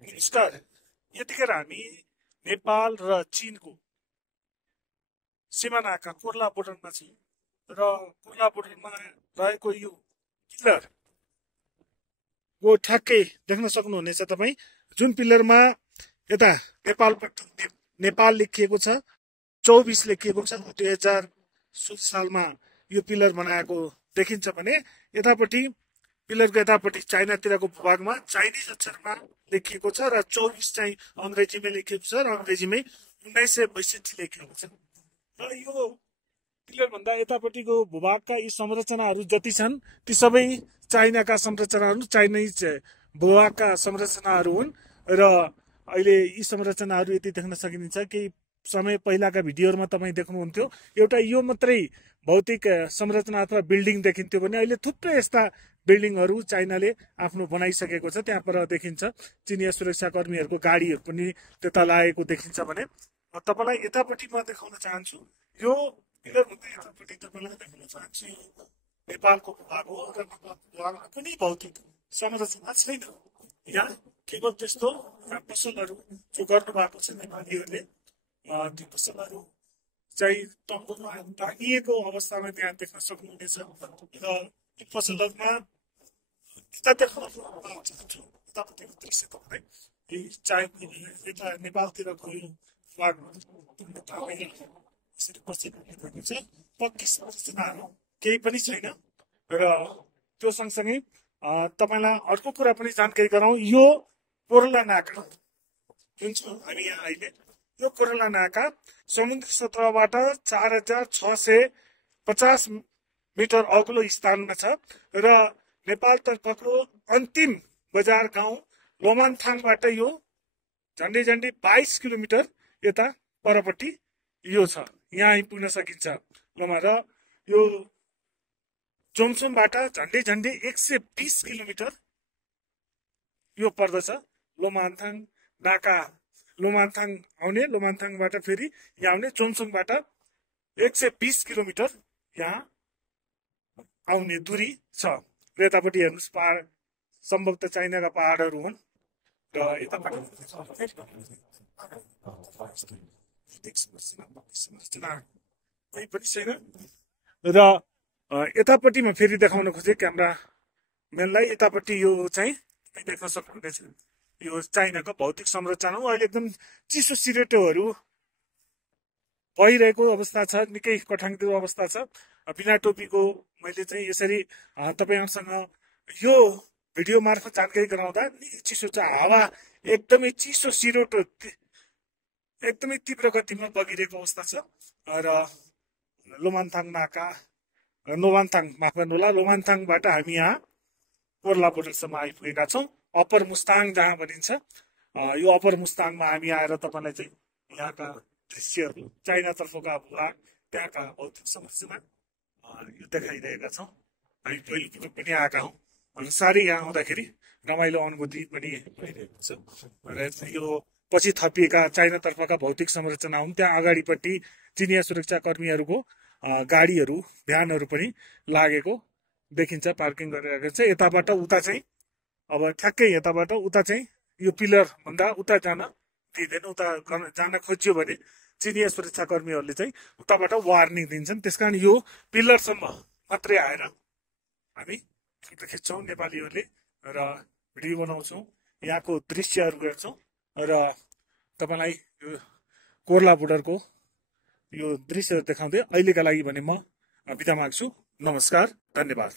नमस्कार। यतिखेर हामी नेपाल र चीनको सिमानाका कोर्ला बोर्डरमा छौँ र कोर्ला बोर्डरमा रहेको यो पिलरको ठ्याक्कै देख्न सक्नुहुनेछ तपाईँ। जुन पिलरमा यता नेपाल लेखिएको छ, 24 लेखिएको छ, 2016 सालमा यो पिलर बनाएको देखिन्छ भने यतापट्टि पिलरको यतापट्टि चाइनातिरको भूभागमा चाइनिज अक्षरमा लेखिएको छ र 24 चाहिँ अङ्ग्रेजीमै लेखिएको छ र अङ्ग्रेजीमै 1962 लेखिएको छ। र यो पिलर भन्दा यतापट्टिको भूभागका यी संरचनाहरू जति छन् ती सबै चाइनाका संरचनाहरू, चाइनिज भूभागका संरचनाहरू हुन् र अहिले यी संरचनाहरू यति देख्न सकिन्छ। केही समय पहिलाका भिडियोहरूमा तपाईँ देख्नुहुन्थ्यो एउटा यो मात्रै भौतिक संरचना अथवा बिल्डिङ देखिन्थ्यो भने अहिले थुप्रै यस्ता बिल्डिङहरू चाइनाले आफ्नो बनाइसकेको छ। त्यहाँ पर देखिन्छ चिनिया सुरक्षाकर्मीहरूको गाडीहरू पनि त्यता लागेको देखिन्छ भने तपाईँलाई यतापट्टि म देखाउन चाहन्छु। यो पिलर भन्दा यतापट्टि तपाईँलाई देखाउन चाहन्छु नेपालको भूभाग हो र नेपालको भूभागमा कुनै भौतिक संरचना छैन। यहाँ केवल त्यस्तो पसलहरू जो गर्नु भएको छ नेपालीहरूले, त्यो पसलहरू चाहिँ टम्बुमा टाँगिएको अवस्थामा त्यहाँ देख्न सक्नुहुनेछ र ती पसलहरूमा यतापट्टिको दृश्य तपाईँलाई यता नेपालतिरको यो पक्की संरचनाहरू केही पनि छैन। र त्यो सँगसँगै तपाईँलाई अर्को कुरा पनि जानकारी गराउँ, यो कोर्ला नाका जुन छ हामी यहाँ अहिले यो कोर्ला नाका समुद्री सतहबाट 4650 मिटर अग्लो स्थानमा छ र नेपालतर्फको अन्तिम बजार गाउँ लोमान्थाङबाट यो झन्डै 22 किलोमिटर यता परपट्टि यो छ, यहाँ आइपुग्न सकिन्छ लोमा। र यो जोमसोमबाट झन्डै 120 किलोमिटर यो पर्दछ लोमान्थाङ नाका। लोमान्थाङ आउने, लोमान्थाङबाट फेरि यहाँ आउने, जोमसोमबाट 120 किलोमिटर यहाँ आउने दूरी छ। र यतापट्टि हेर्नुहोस् पहाड सम्भवतः चाइनाका पहाडहरू हुन् र यतापट्टि केही पनि छैन। र यतापट्टिमा फेरि देखाउन खोजेँ क्यामेराम्यानलाई, यतापट्टि यो चाहिँ देख्न सक्नुहुनेछ यो चाइनाको भौतिक संरचना हो। अहिले एकदम चिसो सिरेटोहरू भइरहेको अवस्था छ, निकै कठाङ्दो अवस्था छ। बिना टोपीको मैले चाहिँ यसरी तपाईँहरूसँग यो भिडियो मार्फत जानकारी गराउँदा निकै चिसो छ, हावा एकदमै चिसो, सिरोटो एकदमै तीव्र गतिमा बगिरहेको अवस्था छ। र लोमान्थाङ नाका, माफ गर्नुहोला, लोमान्थाङबाट हामी यहाँ कोर्ला बोर्डरसम्म आइपुगेका छौँ। अप्पर मुस्ताङ जहाँ भनिन्छ, यो अप्पर मुस्ताङमा हामी आएर तपाईँलाई चाहिँ यहाँका दृश्यहरू, चाइनातर्फका भूभाग, त्यहाँका भौतिक संरचना यो देखाइरहेका छौँ। हामी पहिलोपटक पनि आएका हौँ, साह्रै यहाँ आउँदाखेरि रमाइलो अनुभूति पनि भइरहेको छ। र यो पछि थपिएका चाइनातर्फका भौतिक संरचना हुन्। त्यहाँ अगाडिपट्टि चिनिया सुरक्षाकर्मीहरूको गाडीहरू, भ्यानहरू पनि लागेको देखिन्छ, पार्किङ गरिरहेको छ। यताबाट उता चाहिँ अब ठ्याक्कै यताबाट उता चाहिँ यो पिलर भन्दा उता जान दिँदैन। उता जान खोजियो भने चिनिया सुरक्षाकर्मीहरूले चाहिँ उताबाट वार्निङ दिन्छन्। त्यसकारण यो पिलरसम्म मात्रै आएर हामी फोटो खिच्छौँ नेपालीहरूले र भिडियो बनाउँछौँ, यहाँको दृश्यहरू गर्छौँ र तपाईँलाई यो कोर्ला बोर्डरको यो दृश्यहरू देखाउँदै अहिलेका लागि भने म बिदा माग्छु। नमस्कार, धन्यवाद।